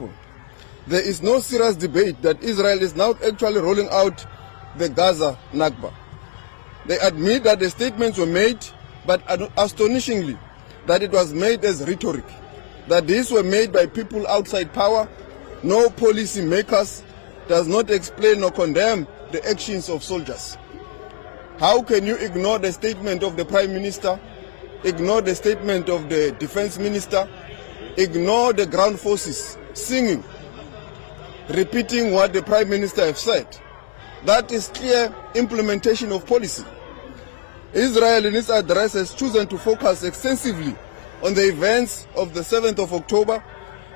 people. There is no serious debate that Israel is now actually rolling out the Gaza Nakba. They admit that the statements were made, but astonishingly, that it was made as rhetoric, that these were made by people outside power. No policy makers, does not explain or condemn the actions of soldiers. How can you ignore the statement of the Prime Minister, ignore the statement of the Defense Minister, ignore the ground forces singing, repeating what the Prime Minister has said? That is clear implementation of policy. Israel in its address has chosen to focus extensively on the events of the 7th of October.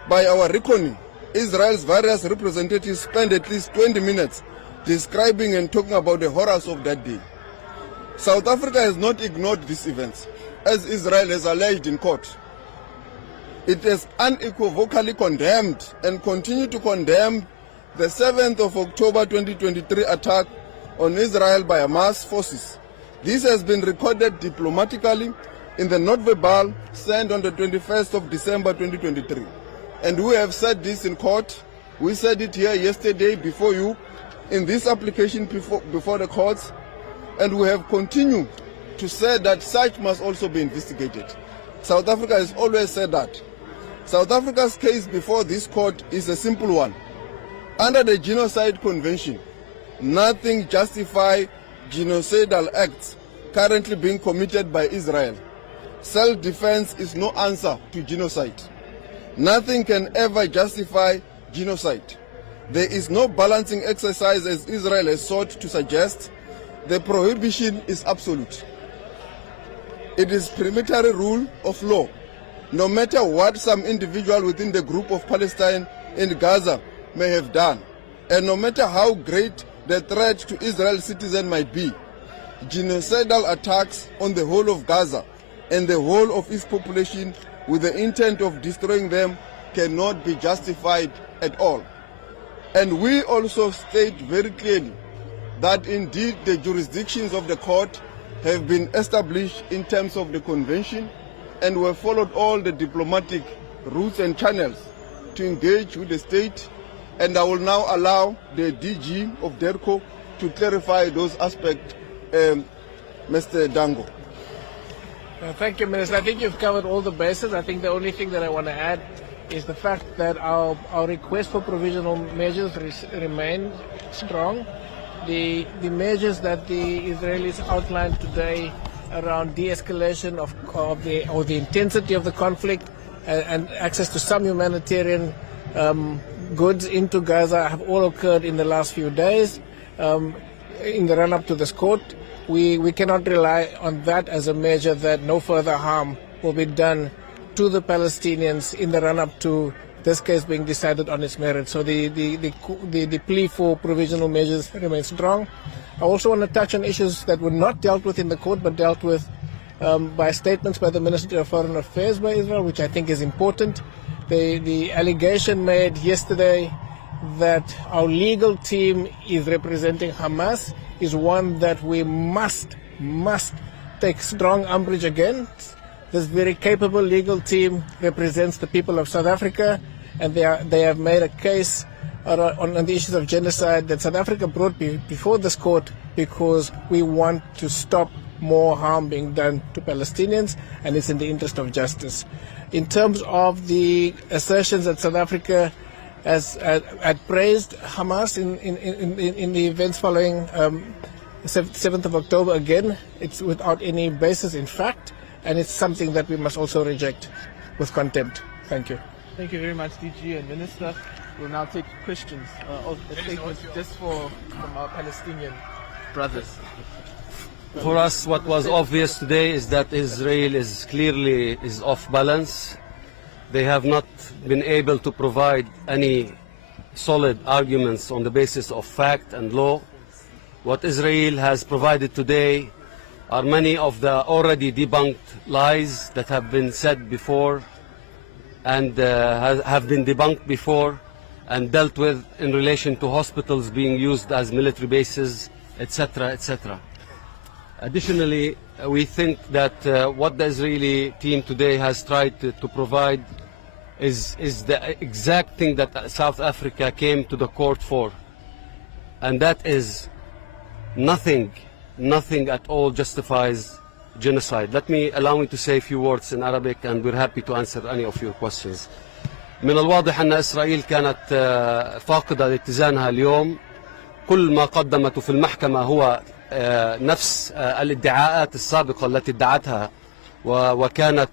By our reckoning, Israel's various representatives spent at least 20 minutes describing and talking about the horrors of that day. South Africa has not ignored these events, as Israel has alleged in court. It has unequivocally condemned and continued to condemn the 7th of October 2023 attack on Israel by Hamas forces. This has been recorded diplomatically in the note verbal sent on the 21st of December 2023. And we have said this in court. We said it here yesterday before you, in this application before the courts, and we have continued to say that such must also be investigated. South Africa has always said that. South Africa's case before this court is a simple one. Under the Genocide Convention, nothing justifies genocidal acts currently being committed by Israel. Self-defense is no answer to genocide. Nothing can ever justify genocide. There is no balancing exercise as Israel has sought to suggest. The prohibition is absolute. It is perimeter rule of law. No matter what some individual within the group of Palestine in Gaza may have done, and no matter how great the threat to Israel's citizens might be, genocidal attacks on the whole of Gaza and the whole of its population with the intent of destroying them cannot be justified at all. And we also state very clearly that indeed the jurisdictions of the court have been established in terms of the convention, and we have followed all the diplomatic routes and channels to engage with the state. And I will now allow the DG of DERCO to clarify those aspects, Mr. Dango. Thank you, Minister. I think you've covered all the bases. I think the only thing that I want to add is the fact that our request for provisional measures remain strong. The measures that the Israelis outlined today around de-escalation of the intensity of the conflict and access to some humanitarian goods into Gaza have all occurred in the last few days. In the run-up to this court, we cannot rely on that as a measure that no further harm will be done to the Palestinians in the run-up to this case being decided on its merits. So the plea for provisional measures remains strong. I also want to touch on issues that were not dealt with in the court but dealt with by statements by the Ministry of Foreign Affairs by Israel, which I think is important. The allegation made yesterday that our legal team is representing Hamas is one that we must take strong umbrage against. This very capable legal team represents the people of South Africa, and they have made a case on the issues of genocide that South Africa brought before this court because we want to stop more harm being done to Palestinians, and it's in the interest of justice. In terms of the assertions that South Africa had praised Hamas in the events following 7th of October, again, it's without any basis in fact, and it's something that we must also reject with contempt. Thank you. Thank you very much, DG and Minister. We'll now take questions of statements just from our Palestinian brothers. For us, what was obvious today is that Israel is clearly off balance. They have not been able to provide any solid arguments on the basis of fact and law. What Israel has provided today are many of the already debunked lies that have been said before and have been debunked before and dealt with in relation to hospitals being used as military bases, etc., etc. Additionally, we think that what the Israeli team today has tried to provide is the exact thing that South Africa came to the court for. And that is nothing at all justifies genocide. Allow me to say a few words in Arabic, and we're happy to answer any of your questions. من الواضح أن إسرائيل كانت فاقدة لاتزانها اليوم. كل ما قدمته في المحكمة هو نفس الادعاءات السابقة التي ادعتها، وكانت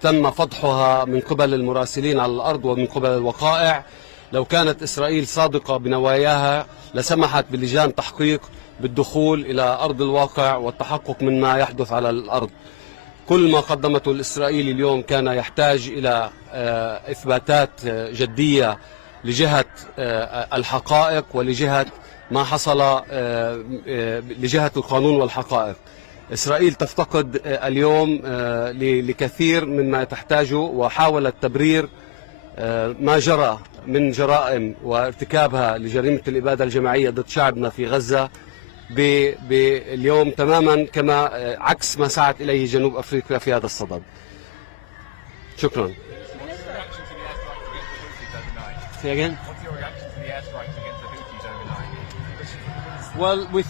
تم فضحها من قبل المراسلين على الأرض ومن قبل الوقائع. لو كانت إسرائيل صادقة بنواياها لسمحت بلجان تحقيق بالدخول إلى أرض الواقع والتحقق من ما يحدث على الأرض. كل ما قدمته الإسرائيلي اليوم كان يحتاج إلى إثباتات جدية لجهة الحقائق ولجهة ما حصل لجهة القانون والحقائق. إسرائيل تفتقد اليوم لكثير مما تحتاجه، وحاولت تبرير ما جرى من جرائم وارتكابها لجريمة الإبادة الجماعية ضد شعبنا في غزة باليوم تماما كما عكس ما سعت إليه جنوب أفريقيا في هذا الصدد. شكرا. Say again? What's your reaction to the airstrikes against the Houthis overnight? Well, we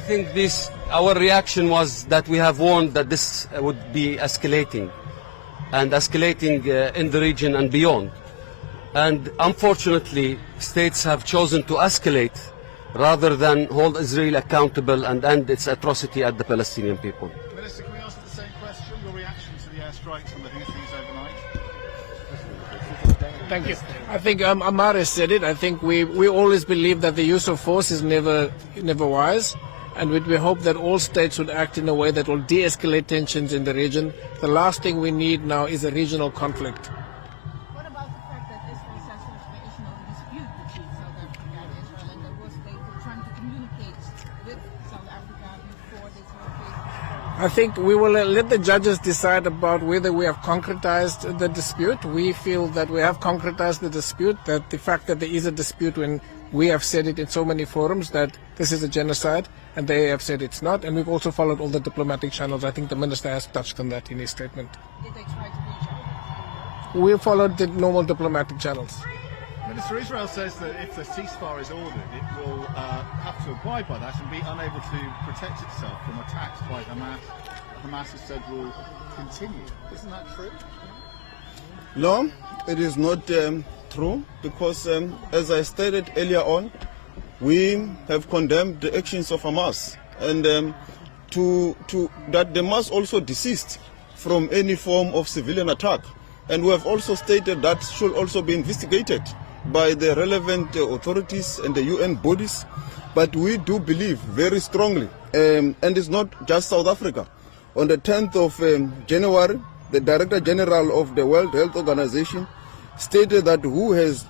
think this. Our reaction was that we have warned that this would be escalating, and escalating in the region and beyond. And unfortunately, states have chosen to escalate rather than hold Israel accountable and end its atrocity at the Palestinian people. Minister, can we ask the same question? Your reaction to the airstrikes on the Houthis overnight? Thank you. I think Ammar has said it. I think we always believe that the use of force is never wise, and we hope that all states would act in a way that will de-escalate tensions in the region. The last thing we need now is a regional conflict. What about the fact that Israel says there is no dispute between South Africa and Israel, and there was they were trying to communicate with South Africa before this whole thing? I think we will let the judges decide about whether we have concretized the dispute. We feel that we have concretized the dispute, that the fact that there is a dispute when we have said it in so many forums that this is a genocide, and they have said it's not, and we've also followed all the diplomatic channels. I think the minister has touched on that in his statement. Did they try to reach out? We followed the normal diplomatic channels. Minister, Israel says that if the ceasefire is ordered, it will have to abide by that and be unable to protect itself from attacks by Hamas. Hamas has said will continue. Isn't that true? No, it is not true, because as I stated earlier on, we have condemned the actions of Hamas, and that they must also desist from any form of civilian attack. And we have also stated that should also be investigated by the relevant authorities and the UN bodies. But we do believe very strongly, and it's not just South Africa. On the 10th of January, the Director General of the World Health Organization stated that WHO has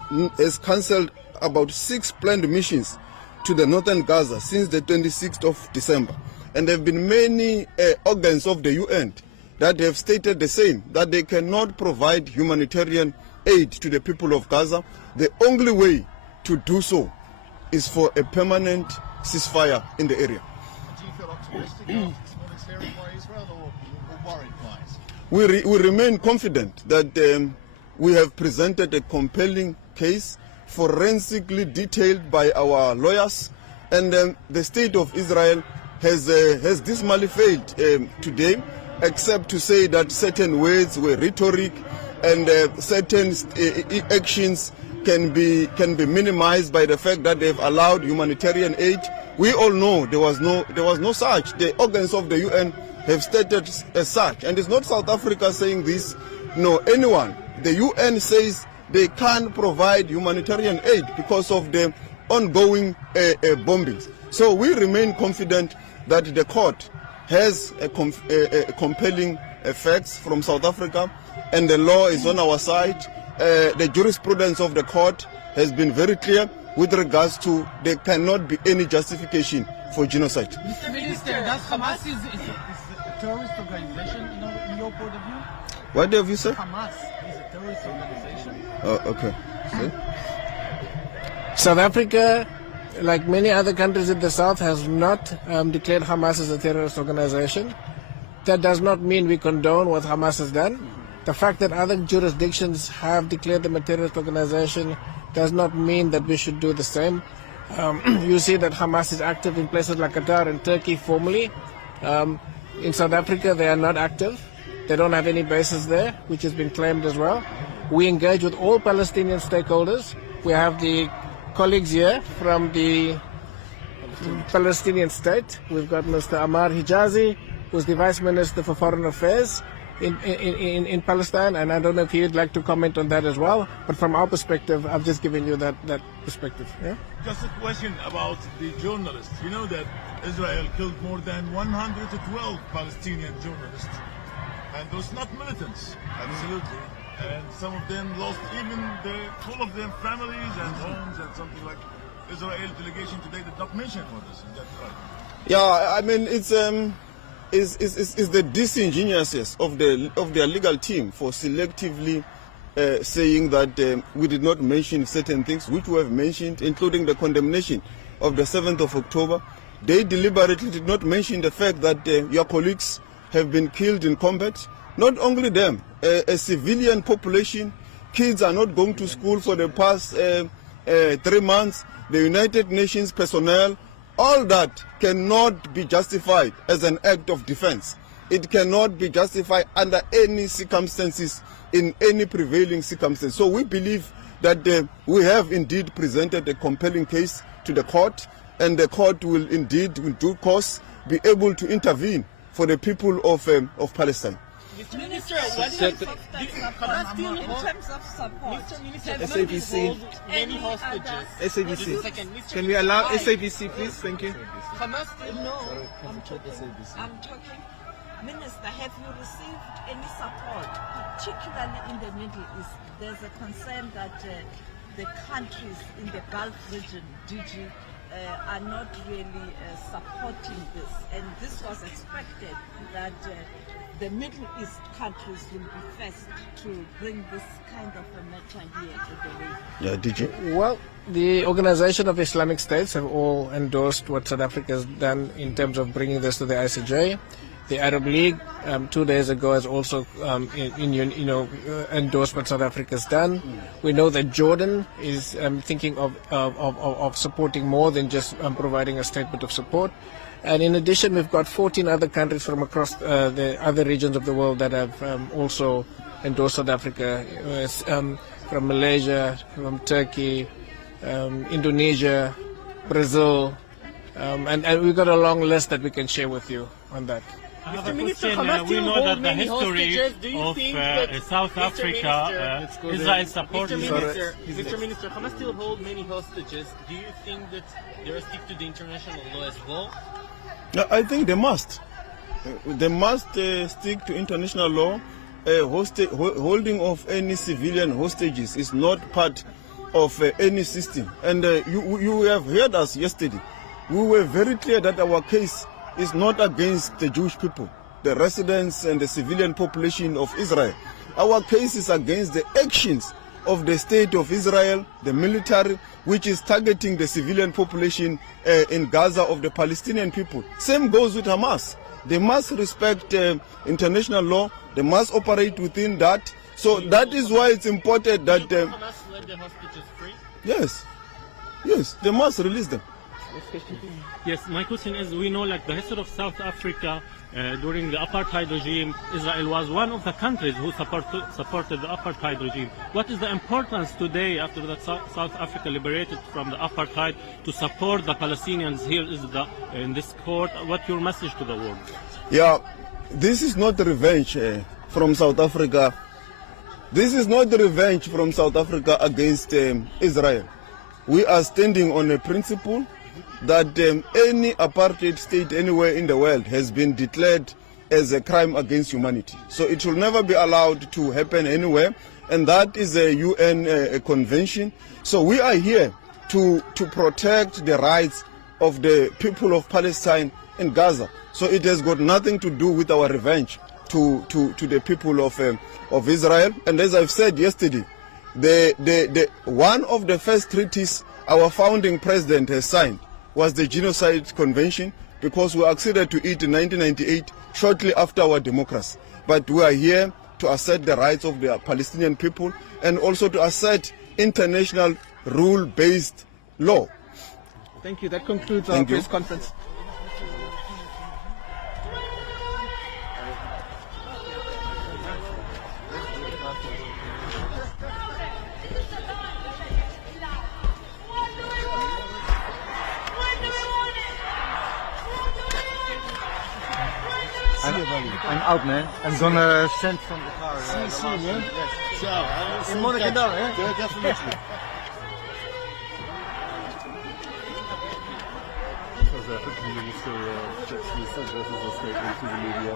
cancelled about 6 planned missions to the northern Gaza since the 26th of December. And there have been many organs of the UN that have stated the same, that they cannot provide humanitarian aid to the people of Gaza. The only way to do so is for a permanent ceasefire in the area. Do you feel optimistic after this morning's hearing by Israel, or worried by it? We remain confident that we have presented a compelling case, forensically detailed by our lawyers, and the state of Israel has dismally failed today, except to say that certain words were rhetoric and certain actions can be minimized by the fact that they've allowed humanitarian aid. We all know there was no such. The organs of the UN have stated as such, and it's not South Africa saying this. No, anyone. The UN says they can't provide humanitarian aid because of the ongoing bombings. So we remain confident that the court has a compelling effects from South Africa, and the law is on our side. The jurisprudence of the court has been very clear with regards to there cannot be any justification for genocide. Mr. Minister, does Hamas is a terrorist organization in your point of view? What have you said? Hamas is a terrorist organization. Oh, okay. South Africa, like many other countries in the South, has not declared Hamas as a terrorist organization. That does not mean we condone what Hamas has done. The fact that other jurisdictions have declared them a terrorist organization does not mean that we should do the same. You see that Hamas is active in places like Qatar and Turkey formally. In South Africa, they are not active. They don't have any bases there, which has been claimed as well. We engage with all Palestinian stakeholders. We have the colleagues here from the Palestinian state. We've got Mr. Ammar Hijazi, who's the Vice Minister for Foreign Affairs in Palestine, and I don't know if he'd like to comment on that as well. But from our perspective, I've just given you that perspective. Yeah? Just a question about the journalists. You know that Israel killed more than 112 Palestinian journalists, and those not militants. Absolutely. And some of them lost even all of them families and homes and something like Israel delegation today did not mention all this. Is that right? Yeah, I mean it's the disingenuousness of their legal team for selectively saying that we did not mention certain things which we have mentioned, including the condemnation of the 7th of October. They deliberately did not mention the fact that your colleagues have been killed in combat. Not only them, a civilian population, kids are not going to school for the past 3 months, the United Nations personnel, all that cannot be justified as an act of defense. It cannot be justified under any circumstances, in any prevailing circumstance. So we believe that we have indeed presented a compelling case to the court, and the court will indeed, in due course, be able to intervene for the people of Palestine. Mr. Minister, what do you think in terms of support? SABC. Many hostages. SABC. Can we allow SABC, please? Thank you. Hamas still I'm talking. Minister, have you received any support, particularly in the Middle East? There's a concern that the countries in the Gulf region, DG, are not really supporting this, and this was expected that the Middle East countries will be first to bring this kind of a matter here to the way. Yeah, did you? Well, the Organization of Islamic States have all endorsed what South Africa has done in terms of bringing this to the ICJ. The Arab League 2 days ago has also endorsed what South Africa has done. We know that Jordan is thinking of supporting more than just providing a statement of support. And in addition, we've got 14 other countries from across the other regions of the world that have also endorsed South Africa, from Malaysia, from Turkey, Indonesia, Brazil, and we've got a long list that we can share with you on that. Mr. Minister, we know that the history of South Africa, Israel supported. Mr. Minister, Hamas still hold many hostages. Do you think that they will stick to the international law as well? I think they must. They must stick to international law. Holding of any civilian hostages is not part of any system. And you have heard us yesterday. We were very clear that our case is not against the Jewish people, the residents and the civilian population of Israel. Our case is against the actions of the state of Israel, the military, which is targeting the civilian population in Gaza of the Palestinian people. Same goes with Hamas. They must respect international law. They must operate within that. So that is why it's important that... Hamas let the hostages free? Yes, they must release them. Yes, my question is, we know like the history of South Africa during the apartheid regime, Israel was one of the countries who supported the apartheid regime. What is the importance today, after that South Africa liberated from the apartheid, to support the Palestinians here in this court? What's your message to the world? Yeah, this is not revenge from South Africa. This is not revenge from South Africa against Israel. We are standing on a principle that any apartheid state anywhere in the world has been declared as a crime against humanity. So it will never be allowed to happen anywhere, and that is a UN convention. So we are here to protect the rights of the people of Palestine and Gaza. So it has got nothing to do with our revenge to the people of Israel. And as I've said yesterday, the one of the first treaties our founding president has signed was the Genocide Convention, because we acceded to it in 1998, shortly after our democracy. But we are here to assert the rights of the Palestinian people and also to assert international rule-based law. Thank you. That concludes our Thank you. press conference. I'm out, man. I'm gonna send from the car. See you, man. Yes. Ciao. In Monnikendam, eh? Yeah, definitely. The minister addresses a statement to the media.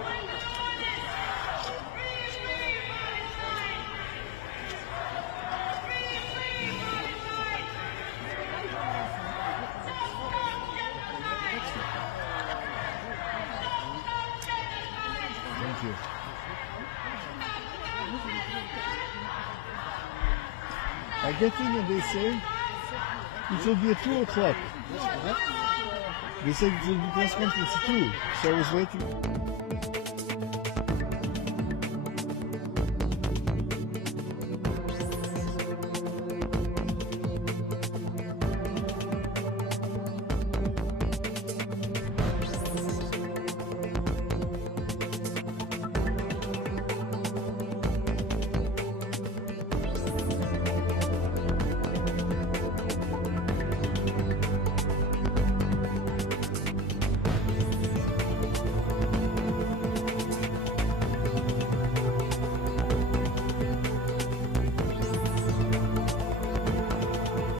Thank you. I get in and they say it will be at 2 o'clock. They said it will be press conference at 2, so I was waiting.